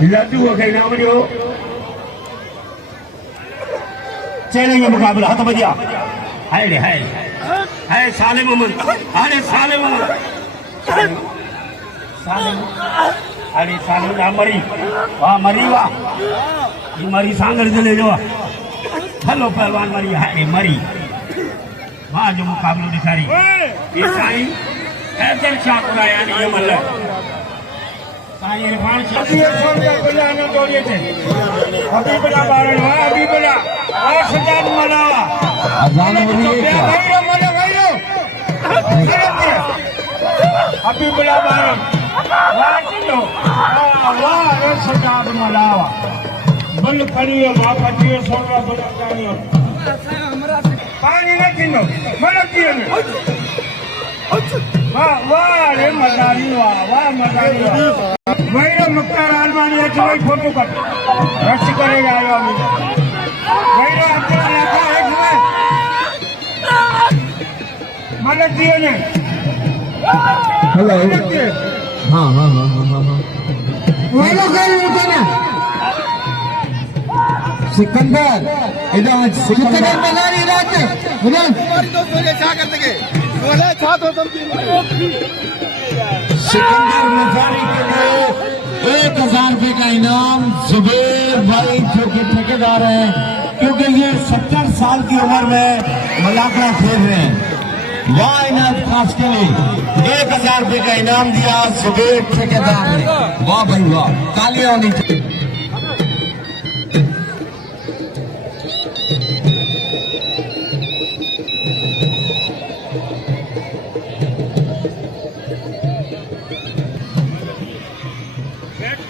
लड्डू कहीं ना वजो चैलेंज मुकाबला हथ बजिया हाय रे हाय हाय साले मोहम्मद अरे साले मोहम्मद साले अरे साले ना मरी वाह मरी वाह ये मरी सांगर से ले जाओ हेलो पहलवान मरी हाय मरी वाह जो मुकाबला दिखाई ये साई ऐसे शाकुरा यानी ये मल्ल साई इरफान शादी बड़ा ना दौड़े थे अभी बड़ा बारण वाह अभी बड़ा वाह सजाद मनावा अजान हो रही है क्या अभी बड़ा बारण वाह किलो वाह सजाद मनावा बल करियो बापा जी सोना बड़ा जानियो पानी न किनो मन कियो ने वाह वाह रे मदारी वाह मदारी वही मुख्तार आलमानी है वही फोटो कर रश करेगा आयो वही अपना रखा है इसमें मन कियो ने हेलो हाँ हाँ हाँ हाँ हाँ वो लोग गए ना सिकंदर इधर सिकंदर मजारी रात उधर हमारी दोस्त हो छा करते के बोले छा तो तुम सिकंदर मजारी के लिए 1000 रुपए का इनाम जुबेर भाई जो कि ठेकेदार हैं क्योंकि ये 70 साल की उम्र में मलाकड़ा खेल रहे हैं वाह इनाम खास के लिए 1000 रुपए का इनाम दिया जुबेर ठेकेदार ने वाह भाई वाह तालियां होनी चाहिए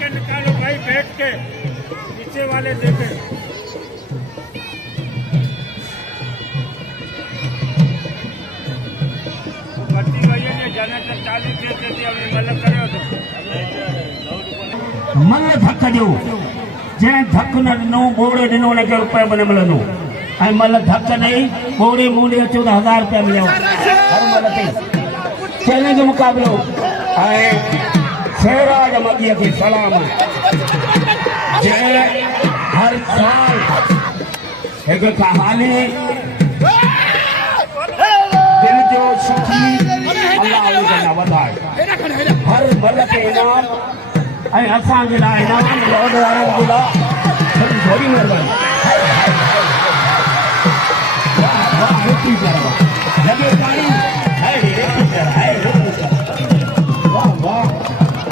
निकालो भाई बैठ के नीचे वाले देखे बत्ती भैया ने जाने तक 40 देते थे हमने गलत करे तो मन धक दो जे धक न नो बोड़े दिनो ने के रुपए बने मिलनो आई मल धक नहीं बोड़े मूले 14000 रुपए मिलो हर मल ते चैलेंज मुकाबलो आए शेराज मगिया की सलाम जय हर साल एक कहानी दिल जो सुखी अल्लाह उनका वधाए हर बल के इनाम ऐं असां जे लाइ इनाम लौट वारनि जे लाइ थोरी महिरबानी वाह रोटी कर लगे पाणी है रोटी कर है रोटी कर वाह वाह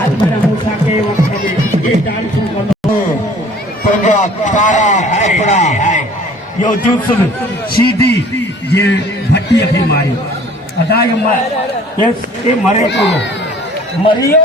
आज मेरा मूसा के वक्त में ये डांस करना तारा कपड़ा यो जूस सीधी ये भट्टी अभी मारी अदा ये मरे को मरियो